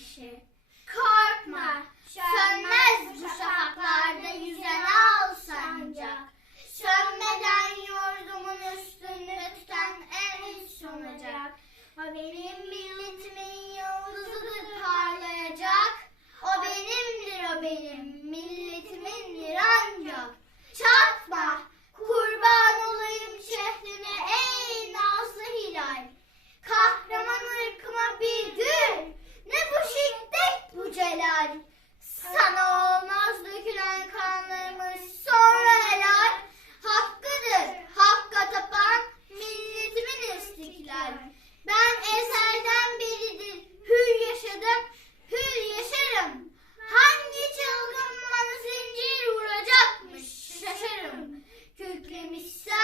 güneşi. Korkma, sönmez bu şafaklarda yüzen al sancak. Sönmeden yurdumun üstünde tüten en sonacak. O benim milletimin yıldızıdır parlayacak. O benimdir o benim. demişse